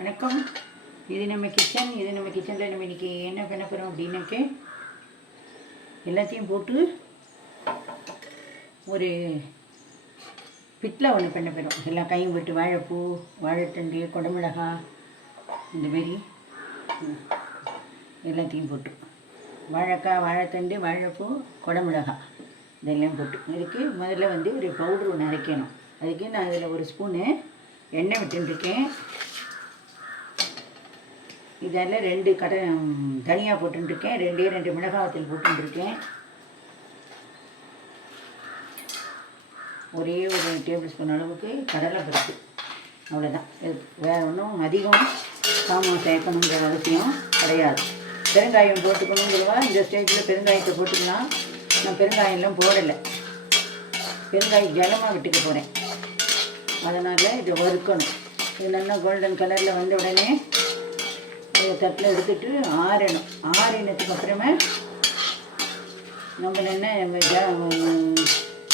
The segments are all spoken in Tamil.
வணக்கம். இது நம்ம கிச்சனில் நம்ம இன்றைக்கி என்ன பண்ண போகிறோம் அப்படின்னாக்க, எல்லாத்தையும் போட்டு ஒரு பிட்ல ஒன்று பண்ண போகிறோம். எல்லா காயும் போட்டு வாழைப்பூ, வாழைத்தண்டு, குடமிளகாய், இந்தமாரி எல்லாத்தையும் போட்டு வாழைக்காய், வாழைத்தண்டு, வாழைப்பூ, குடமிளகாய் இதெல்லாம் போட்டு இதுக்கு முதல்ல ஒரு பவுட்ரு ஒன்று அரைக்கணும். அதுக்கு நான் அதில் ஒரு ஸ்பூனு எண்ணெய் விட்டுருக்கேன். இதில் 2 தனியாக போட்டுருக்கேன். 2 மிளகாவத்தூள் போட்டுருக்கேன். ஒரே ஒரு டேபிள் ஸ்பூன் அளவுக்கு கடலைப்பருப்பு, அவ்வளோதான். வேறு ஒன்றும் அதிகம் சாமான் சேர்க்கணுங்கிற அவசியம் கிடையாது. பெருங்காயம் போட்டுக்கணுங்கிறவா இந்த ஸ்டேஜில் பெருங்காயத்தை போட்டுக்கலாம். நான் பெருங்காயம்லாம் போடலை, பெருங்காயம் ஜலமாக விட்டுக்க போகிறேன். அதனால் இதை வறுக்கணும். இது நல்லா கோல்டன் கலரில் வந்த உடனே தட்டில் எடுத்துட்டு ஆறணும். ஆறினத்துக்கு அப்புறமா நம்ம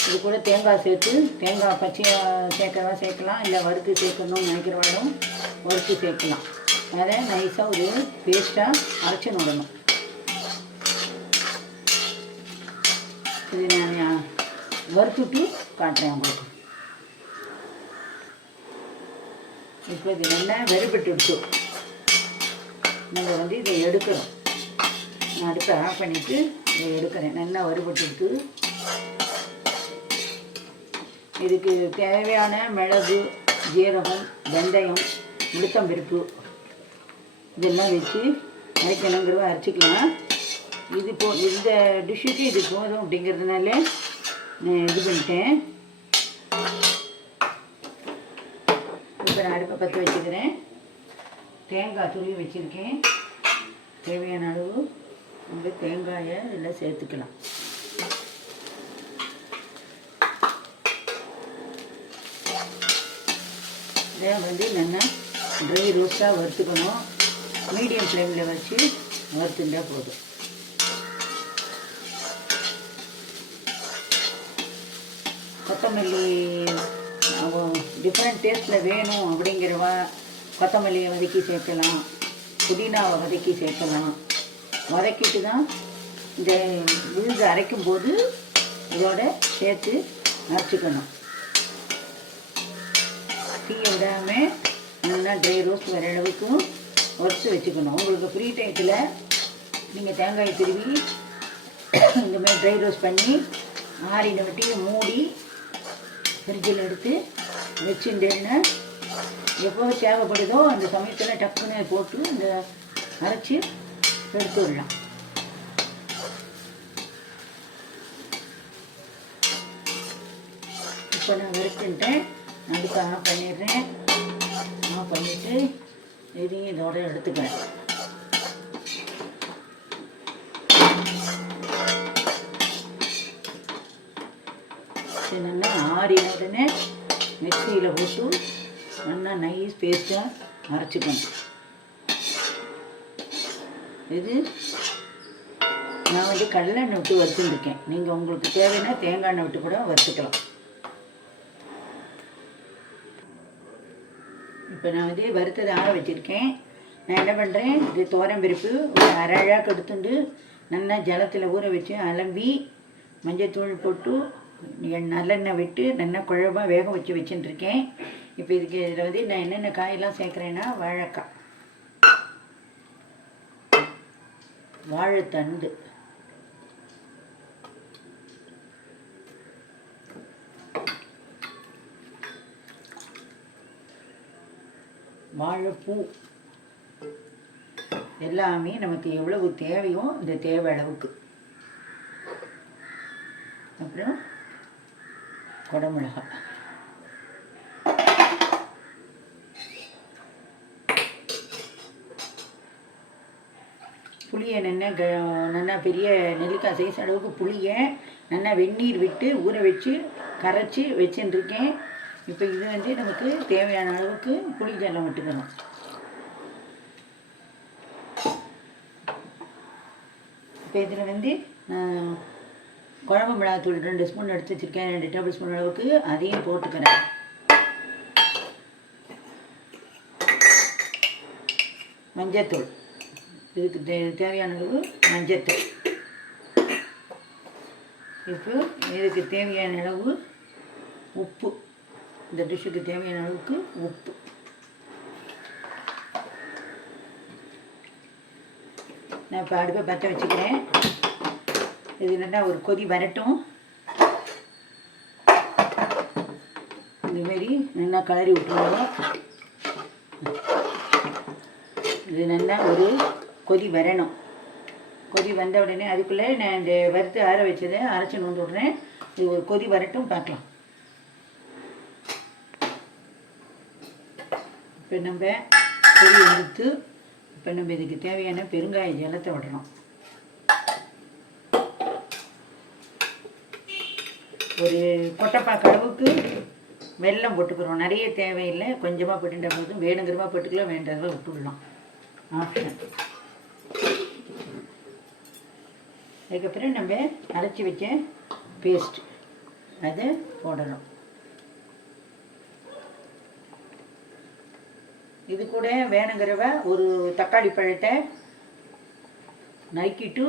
இது கூட தேங்காய் சேர்த்து, தேங்காய் பச்சையாக சேர்க்கவா சேர்க்கலாம், இல்லை வறுத்து சேர்க்கணும்னு நினைக்கிறவாலும் வறுத்து சேர்க்கலாம். அதை நைஸாக ஒரு பேஸ்ட்டாக அரைச்சி விடணும். இது நான் வறுத்துட்டு காட்டுறேன் உங்களுக்கு. இப்போ இது நல்லா வெறுபட்டு நம்ம இதை எடுக்கிறோம். நான் அடுப்பை ஆஃப் பண்ணிவிட்டு இதை எடுக்கிறேன். நல்லா வறுபட்டு இதுக்கு தேவையான மிளகு, ஜீரகம், வெந்தயம், உளுத்தம்பருப்பு இதெல்லாம் வச்சு அரைக்கணுங்கிறத அரைச்சிக்கலாம். இந்த டிஷ்ஷுக்கு இது போதும் அப்படிங்கிறதுனால நான் இது பண்ணிட்டேன். இப்போ நான் அடுப்பை பற்ற வச்சுக்கிறேன். தேங்காய் துருவி வச்சுருக்கேன். தேவையான அளவு நம்ம தேங்காயை இதில் சேர்த்துக்கலாம். இதை நல்லா ட்ரை ரோஸ்ட்டாக வறுத்துக்கணும். மீடியம் ஃப்ளேமில் வச்சு வறுத்துட்டா போதும். கொத்தமல்லி டிஃப்ரெண்ட் டேஸ்ட்டில் வேணும் அப்படிங்கிறவா கொத்தமல்லியை வதக்கி சேர்க்கலாம், புதினாவை வதக்கி சேர்க்கலாம். வதக்கிட்டு தான் இந்த விழுது அரைக்கும்போது இதோட சேர்த்து அரைச்சிக்கணும். தீயை விடாமல் நல்லா ட்ரை ரோஸ்ட் வர அளவுக்கு வறுத்து வச்சுக்கணும். உங்களுக்கு ஃப்ரீ டைத்தில் நீங்கள் தேங்காய் திருவி இந்தமாதிரி ட்ரை ரோஸ்ட் பண்ணி ஆறின விட்டி மூடி ஃப்ரிட்ஜில் எடுத்து வச்சுட்டேன்னு எப்போ தேவைப்படுதோ அந்த சமயத்தில் டக்குன்னு போட்டு இந்த அரைச்சி எடுத்து விடலாம். இப்போ நான் வறுத்துட்டேன். அடுப்பை ஆஃப் பண்ணிடுறேன். ஆஃப் பண்ணிவிட்டு இதையும் இதோட எடுத்துக்கிறேன். இது நல்லா ஆறின உடனே மிக்சியில் போட்டு நல்லா நைஸ் பேஸ்ட்டாக அரைச்சிக்கணும். இது நான் கடலெண்ணெய் விட்டு வறுத்துருக்கேன். நீங்கள் உங்களுக்கு தேவைன்னா தேங்காய் எண்ணெய் விட்டு கூட வறுத்துக்கலாம். இப்போ நான் வறுத்ததை ஆற வச்சுருக்கேன். நான் என்ன பண்ணுறேன், இது துவரம்பருப்பு ஒரு அரை அழாக்கு எடுத்துட்டு நல்லா ஜலத்தில் ஊற வச்சு அலம்பி மஞ்சத்தூள் போட்டு நல்லெண்ணெய் விட்டு நல்லா குழம்பாக வேக வச்சு வச்சுட்டுருக்கேன். இப்போ இதுக்கு இதில் நான் என்னென்ன காயெல்லாம் சேர்க்குறேன்னா, வாழைக்காய், வாழைத்தண்டு, வாழைப்பூ எல்லாமே நமக்கு எவ்வளவு தேவையோ இந்த தேவை அளவுக்கு. அப்புறம் குடமிளகாய், புளியை நல்லா பெரிய நெல்லிக்காய் சைஸ் அளவுக்கு புளியை நல்லா வெந்நீர் விட்டு ஊற வச்சு கரைச்சி வச்சுருக்கேன். இப்போ இது நமக்கு தேவையான அளவுக்கு புளி ஜலம் விட்டுக்கணும். இப்போ இதில் நான் குழம்பு மிளகாத்தூள் 2 ஸ்பூன் எடுத்து வச்சுருக்கேன். 2 டேபிள் ஸ்பூன் அளவுக்கு அதையும் போட்டுக்கிறேன். மஞ்சத்தூள், இதுக்கு தேவையான அளவு மஞ்சத்தூள். இப்போ இதுக்கு தேவையான அளவு உப்பு, இந்த டிஷ்ஷுக்கு தேவையான அளவுக்கு உப்பு. நான் இப்போ அடுப்பை பற்ற வச்சுக்கிறேன். இது நல்லா ஒரு கொதி வரட்டும். இந்தமாரி நல்லா கலரி விட்டுருவோம். இது நல்லா ஒரு கொதி வரணும். கொதி வந்த உடனே அதுக்குள்ளே நான் இந்த வறுத்து ஆற வச்சதை அரைச்சி நோண்டு விட்றேன். இது ஒரு கொதி வரட்டும், பார்க்கலாம். இப்போ நம்ம கொதி எடுத்து இப்போ நம்ம இதுக்கு தேவையான பெருங்காய ஜலத்தை விடணும். ஒரு கொட்டைப்பாக்கு அளவுக்கு வெல்லம் போட்டுக்கிறோம். நிறைய தேவையில்லை, கொஞ்சமாக போட்டுட்ட போதும். வேணுங்கிறமா போட்டுக்கலாம், வேண்டதெல்லாம் விட்டுடலாம், ஆப்ஷன். அதுக்கப்புறம் நம்ம அரைச்சி வச்ச பேஸ்ட் அதை போடணும். இது கூட வேணுங்கிறவ ஒரு தக்காளி பழத்தை நறுக்கிட்டு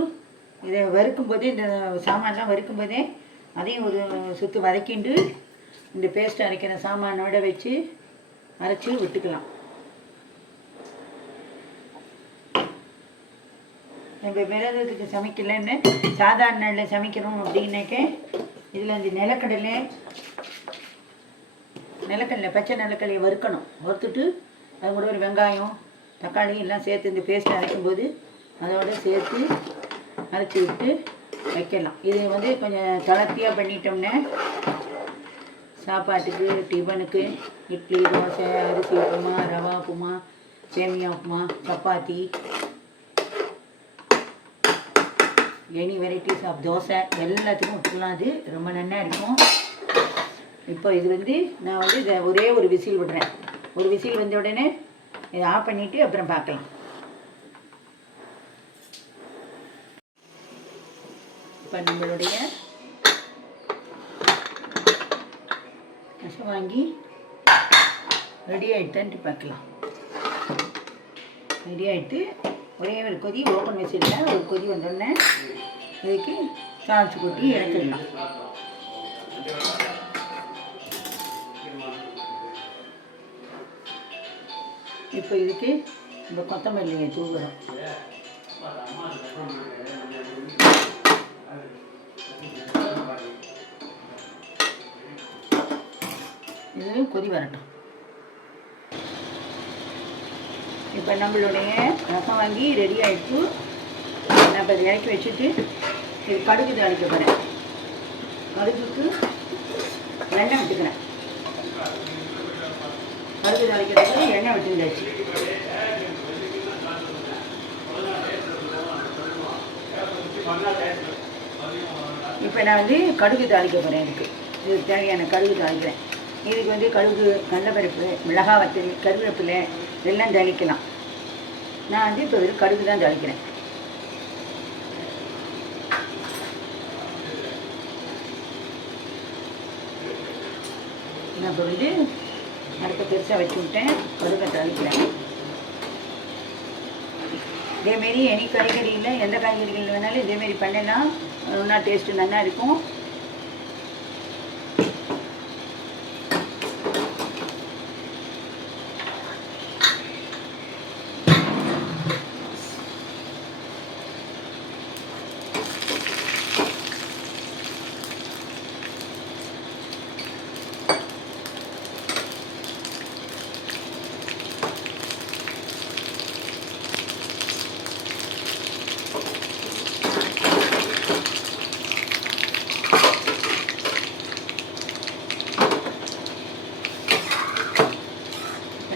இதை வறுக்கும்போதே, இந்த சாமான்லாம் வறுக்கும்போதே அதையும் ஒரு சுற்று வதக்கிண்டு இந்த பேஸ்ட் அரைக்கிற சாமானோட வச்சு அரைச்சி விட்டுக்கலாம். நம்ம விரதத்துக்கு சமைக்கலன்னு சாதாரண நாளில் சமைக்கிறோம் அப்படின்னாக்க இதில் இந்த நிலக்கடலை பச்சை நிலக்கடலையை வறுக்கணும். வறுத்துட்டு அது கூட ஒரு வெங்காயம் தக்காளி எல்லாம் சேர்த்து இந்த பேஸ்ட் அரைக்கும்போது அதோடு சேர்த்து அரைச்சி விட்டு வைக்கலாம். இது வந்து கொஞ்சம் தளர்த்தியாக பண்ணிட்டோம்னா சாப்பாட்டுக்கு, டிஃபனுக்கு, இட்லி, தோசை, அரிசி upma, rava upma, semiya upma, chapati, any varieties of dosa எல்லாத்துக்கும் விட்டுலாம். அது ரொம்ப நல்லா இருக்கும். இப்போ இது வந்து நான் வந்து இதை ஒரே ஒரு விசில் விடுறேன். ஒரு விசில் வந்த உடனே இதை ஆஃப் பண்ணிவிட்டு அப்புறம் பார்க்கலாம். இப்போ நம்மளுடைய வாங்கி ரெடி ஆகிட்டான்ட்டு பார்க்கலாம். ரெடி ஆகிட்டு ஒரே ஒரு கொதி ஓப்பன் வச்சுருக்கேன். ஒரு கொதி வந்தோடனே இதுக்கு தாளிச்சு கொட்டி இறக்கிடலாம். இப்போ இதுக்கு இந்த கொத்தமல்லியை தூவுறோம். இது கொதி வரட்டும். இப்போ நம்மளுடைய ரசம் வாங்கி ரெடி ஆகிட்டு நான் இப்போ இறக்கி வச்சுட்டு இது கடுகு தாளிக்க போகிறேன். கடுகுக்கு எண்ணெய் விட்டுக்கிறேன். கடுகு தாளிக்கிறதுக்கு எண்ணெய் விட்டுருந்தாச்சு. இப்போ நான் வந்து கடுகு தாளிக்க போகிறேன். இதுக்கு தேவையான கடுகு தாளிக்கிறேன். இதுக்கு வந்து கடுகு, கடலைப்பருப்பு, மிளகாய் வத்தல், கருவேப்பிலை இதெல்லாம் தாளிக்கலாம். நான் வந்து இப்போ வெறும் கடுகு தான் தாளிக்கிறேன். நான் இப்போ வந்து அடுப்பை பெருசாக வச்சு விட்டேன். கடுகை தாளிக்கிறேன். இதேமாரி எனி காய்கறியில் எந்த காய்கறிகள் வேணாலும் இதேமாரி பண்ணலாம். இன்னும் டேஸ்ட்டு நல்லா இருக்கும்.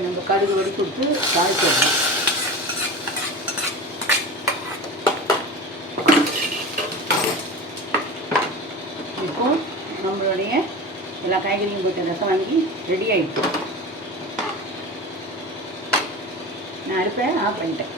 நம்ம கடுகு வெடி கொடுத்து தாளிச்சிடலாம். இப்போ நம்மளுடைய எல்லா காய்கறியும் போட்டு ரசம் வாங்கி ரெடி ஆகிடுச்சு. நான் அடுப்பை ஆஃப் பண்ணிட்டேன்.